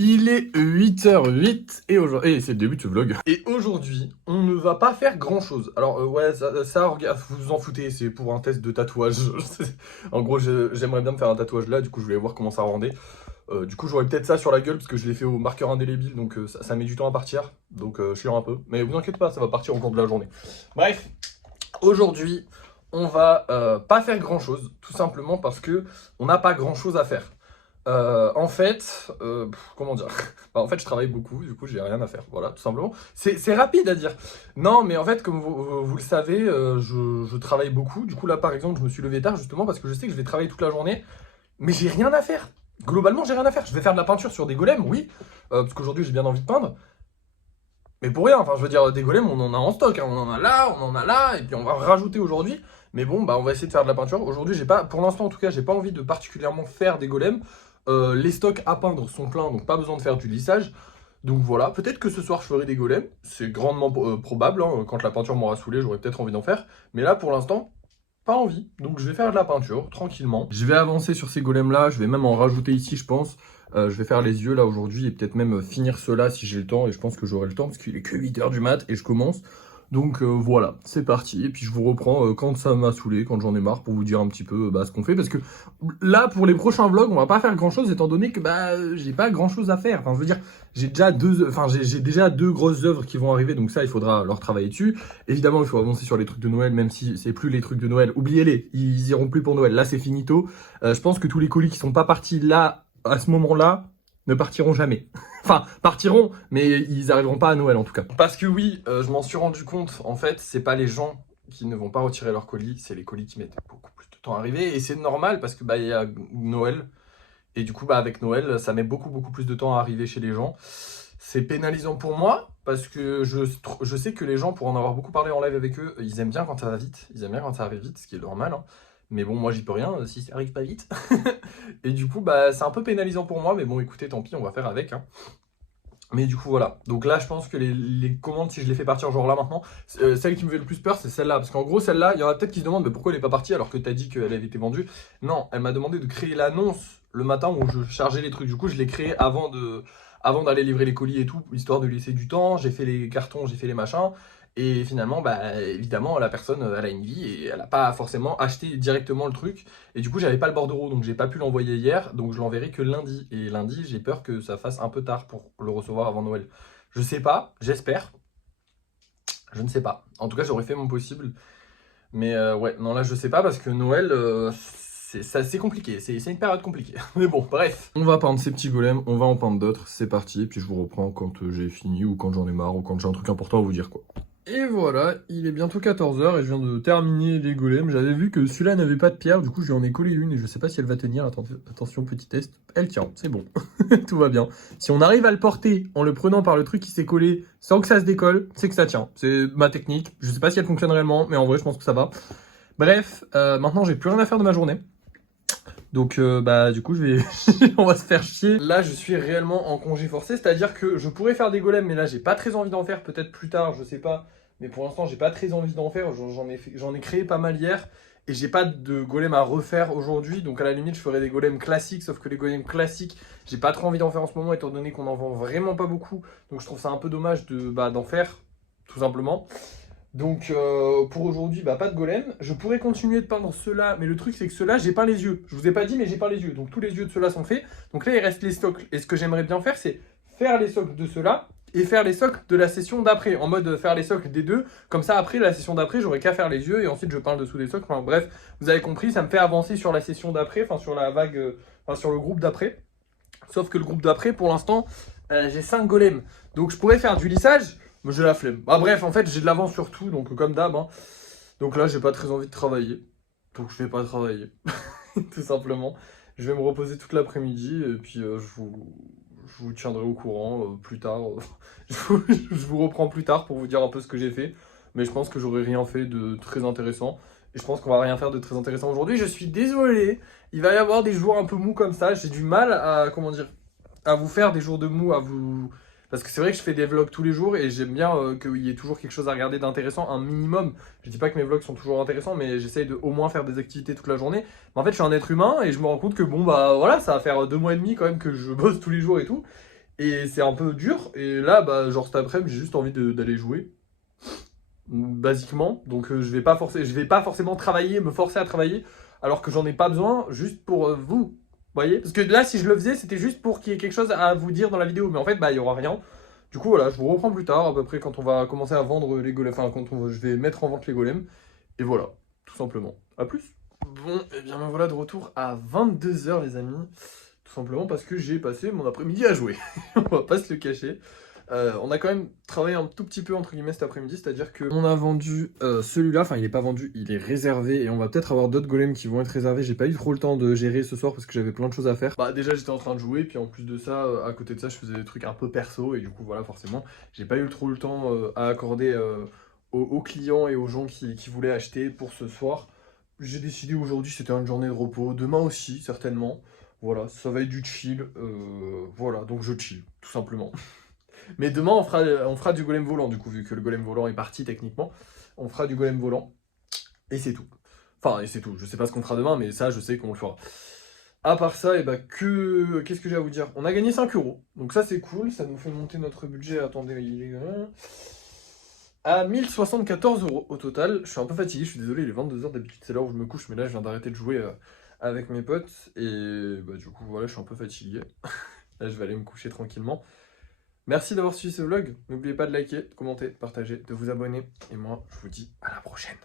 Il est 8h08 et c'est le début de ce vlog. Et aujourd'hui, on ne va pas faire grand chose. Alors ouais, ça, regarde, vous vous en foutez, c'est pour un test de tatouage. En gros, j'aimerais bien me faire un tatouage là, du coup je voulais voir comment ça rendait. Du coup j'aurais peut-être ça sur la gueule parce que je l'ai fait au marqueur indélébile, donc ça met du temps à partir. Donc je suis un peu, mais vous inquiétez pas, ça va partir au cours de la journée. Bref, aujourd'hui, on va pas faire grand chose, tout simplement parce que on n'a pas grand chose à faire. En fait, comment dire? Bah, en fait, je travaille beaucoup, du coup, j'ai rien à faire. Voilà, tout simplement. C'est rapide à dire. Non, mais en fait, comme vous le savez, je travaille beaucoup. Du coup, là, par exemple, je me suis levé tard justement parce que je sais que je vais travailler toute la journée, mais j'ai rien à faire. Globalement, j'ai rien à faire. Je vais faire de la peinture sur des golems, oui, parce qu'aujourd'hui, j'ai bien envie de peindre. Mais pour rien, enfin, je veux dire, des golems, on en a en stock, hein. On en a là, on en a là, et puis on va rajouter aujourd'hui. Mais bon, bah, on va essayer de faire de la peinture. Aujourd'hui, j'ai pas, pour l'instant, en tout cas, j'ai pas envie de particulièrement faire des golems. Les stocks à peindre sont pleins, donc pas besoin de faire du lissage. Donc voilà, peut-être que ce soir, je ferai des golems. C'est grandement probable, hein. Quand la peinture m'aura saoulé, j'aurai peut-être envie d'en faire. Mais là, pour l'instant, pas envie. Donc je vais faire de la peinture, tranquillement. Je vais avancer sur ces golems-là, je vais même en rajouter ici, je pense. Je vais faire les yeux là aujourd'hui et peut-être même finir ceux-là si j'ai le temps. Et je pense que j'aurai le temps parce qu'il est que 8h du mat et je commence. Donc voilà, c'est parti. Et puis je vous reprends quand ça m'a saoulé, quand j'en ai marre, pour vous dire un petit peu ce qu'on fait. Parce que là, pour les prochains vlogs, on va pas faire grand-chose étant donné que j'ai pas grand-chose à faire. Enfin, je veux dire, j'ai déjà deux grosses œuvres qui vont arriver, donc ça, il faudra leur travailler dessus. Évidemment, il faut avancer sur les trucs de Noël, même si c'est plus les trucs de Noël. Oubliez-les, ils iront plus pour Noël. Là, c'est finito. Je pense que tous les colis qui sont pas partis là, à ce moment-là, ne partiront jamais. Enfin, partiront, mais ils arriveront pas à Noël en tout cas. Parce que oui, je m'en suis rendu compte, en fait, c'est pas les gens qui ne vont pas retirer leur colis, c'est les colis qui mettent beaucoup plus de temps à arriver. Et c'est normal parce que il y a Noël. Et du coup, avec Noël, ça met beaucoup plus de temps à arriver chez les gens. C'est pénalisant pour moi, parce que je sais que les gens, pour en avoir beaucoup parlé en live avec eux, ils aiment bien quand ça va vite. Ils aiment bien quand ça arrive vite, ce qui est normal, hein. Mais bon, moi, j'y peux rien si ça arrive pas vite. Et du coup, c'est un peu pénalisant pour moi, mais bon, écoutez, tant pis, on va faire avec, hein. Mais du coup, voilà. Donc là, je pense que les commandes, si je les fais partir genre là maintenant, celle qui me fait le plus peur, c'est celle-là. Parce qu'en gros, celle-là, il y en a peut-être qui se demandent mais pourquoi elle n'est pas partie alors que tu as dit qu'elle avait été vendue. Non, elle m'a demandé de créer l'annonce le matin où je chargeais les trucs. Du coup, je l'ai créé avant d'aller livrer les colis et tout, histoire de laisser du temps. J'ai fait les cartons, j'ai fait les machins. Et finalement, évidemment, la personne, elle a une vie et elle n'a pas forcément acheté directement le truc. Et du coup, j'avais pas le bordereau, donc j'ai pas pu l'envoyer hier. Donc je l'enverrai que lundi. Et lundi, j'ai peur que ça fasse un peu tard pour le recevoir avant Noël. Je sais pas, j'espère. Je ne sais pas. En tout cas, j'aurais fait mon possible. Mais ouais, non, là, je sais pas parce que Noël, c'est compliqué. C'est une période compliquée. Mais bon, bref. On va peindre ces petits golems, on va en peindre d'autres. C'est parti. Et puis je vous reprends quand j'ai fini ou quand j'en ai marre ou quand j'ai un truc important à vous dire, quoi. Et voilà, il est bientôt 14h et je viens de terminer les golems. J'avais vu que celui-là n'avait pas de pierre, du coup je lui en ai collé une et je sais pas si elle va tenir. Attention, petit test. Elle tient, c'est bon. Tout va bien. Si on arrive à le porter en le prenant par le truc qui s'est collé sans que ça se décolle, c'est que ça tient. C'est ma technique. Je sais pas si elle fonctionne réellement, mais en vrai je pense que ça va. Bref, maintenant j'ai plus rien à faire de ma journée. Donc du coup on va se faire chier. Là je suis réellement en congé forcé, c'est-à-dire que je pourrais faire des golems, mais là j'ai pas très envie d'en faire, peut-être plus tard, je sais pas. Mais pour l'instant j'ai pas très envie d'en faire, j'en ai créé pas mal hier. Et j'ai pas de golem à refaire aujourd'hui, donc à la limite je ferai des golems classiques, sauf que les golems classiques, j'ai pas trop envie d'en faire en ce moment, étant donné qu'on en vend vraiment pas beaucoup. Donc je trouve ça un peu dommage d'en faire, tout simplement. Donc pour aujourd'hui, pas de golem. Je pourrais continuer de peindre ceux-là, mais le truc c'est que ceux-là, j'ai peint les yeux. Je vous ai pas dit, mais j'ai peint les yeux. Donc tous les yeux de ceux-là sont faits. Donc là, il reste les socles. Et ce que j'aimerais bien faire, c'est faire les socles de ceux-là et faire les socles de la session d'après. En mode faire les socles des deux. Comme ça, après la session d'après, j'aurais qu'à faire les yeux et ensuite je peins le dessous des socles. Enfin bref, vous avez compris, ça me fait avancer sur la session d'après, enfin sur la vague, sur le groupe d'après. Sauf que le groupe d'après, pour l'instant, j'ai 5 golems. Donc je pourrais faire du lissage. Mais j'ai la flemme. Bref, en fait, j'ai de l'avance sur tout, donc comme d'hab, hein. Donc là, j'ai pas très envie de travailler. Donc je vais pas travailler. Tout simplement. Je vais me reposer toute l'après-midi et puis je vous tiendrai au courant plus tard. Je vous reprends plus tard pour vous dire un peu ce que j'ai fait. Mais je pense que j'aurai rien fait de très intéressant. Et je pense qu'on va rien faire de très intéressant aujourd'hui. Je suis désolé. Il va y avoir des jours un peu mous comme ça. J'ai du mal à, comment dire, à vous faire des jours de mou, à vous... Parce que c'est vrai que je fais des vlogs tous les jours et j'aime bien qu'il y ait toujours quelque chose à regarder d'intéressant, un minimum. Je dis pas que mes vlogs sont toujours intéressants, mais j'essaye de au moins faire des activités toute la journée. Mais en fait, je suis un être humain et je me rends compte que bon, voilà, ça va faire 2 mois et demi quand même que je bosse tous les jours et tout. Et c'est un peu dur. Et là, bah, genre cet après-midi, j'ai juste envie d'aller jouer. Basiquement. Donc je vais pas forcément travailler, me forcer à travailler, alors que j'en ai pas besoin, juste pour vous. Voyez? Parce que là, si je le faisais, c'était juste pour qu'il y ait quelque chose à vous dire dans la vidéo. Mais en fait, bah, il y aura rien. Du coup, voilà, je vous reprends plus tard, à peu près quand on va commencer à vendre les golems. Enfin, je vais mettre en vente les golems. Et voilà, tout simplement. À plus. Bon, et bien me voilà de retour à 22 h les amis. Tout simplement parce que j'ai passé mon après-midi à jouer. On va pas se le cacher. On a quand même travaillé un tout petit peu entre guillemets cet après-midi, c'est-à-dire que on a vendu celui-là, enfin il est pas vendu, il est réservé et on va peut-être avoir d'autres golems qui vont être réservés. J'ai pas eu trop le temps de gérer ce soir parce que j'avais plein de choses à faire. Bah déjà j'étais en train de jouer, puis en plus de ça, à côté de ça, je faisais des trucs un peu perso et du coup voilà forcément, j'ai pas eu trop le temps à accorder aux clients et aux gens qui voulaient acheter pour ce soir. J'ai décidé aujourd'hui c'était une journée de repos, demain aussi certainement. Voilà, ça va être du chill, voilà, donc je chill, tout simplement. Mais demain, on fera du golem volant, du coup, vu que le golem volant est parti techniquement. On fera du golem volant. Et c'est tout. Enfin, et c'est tout. Je sais pas ce qu'on fera demain, mais ça, je sais qu'on le fera. À part ça, et bah qu'est-ce que j'ai à vous dire? On a gagné 5 euros. Donc ça, c'est cool. Ça nous fait monter notre budget. Attendez, il est à 1074 € au total. Je suis un peu fatigué, je suis désolé, il est 22 h d'habitude, c'est l'heure où je me couche, mais là, je viens d'arrêter de jouer avec mes potes. Et bah, du coup, voilà, je suis un peu fatigué. Là, je vais aller me coucher tranquillement. Merci d'avoir suivi ce vlog. N'oubliez pas de liker, de commenter, de partager, de vous abonner. Et moi, je vous dis à la prochaine.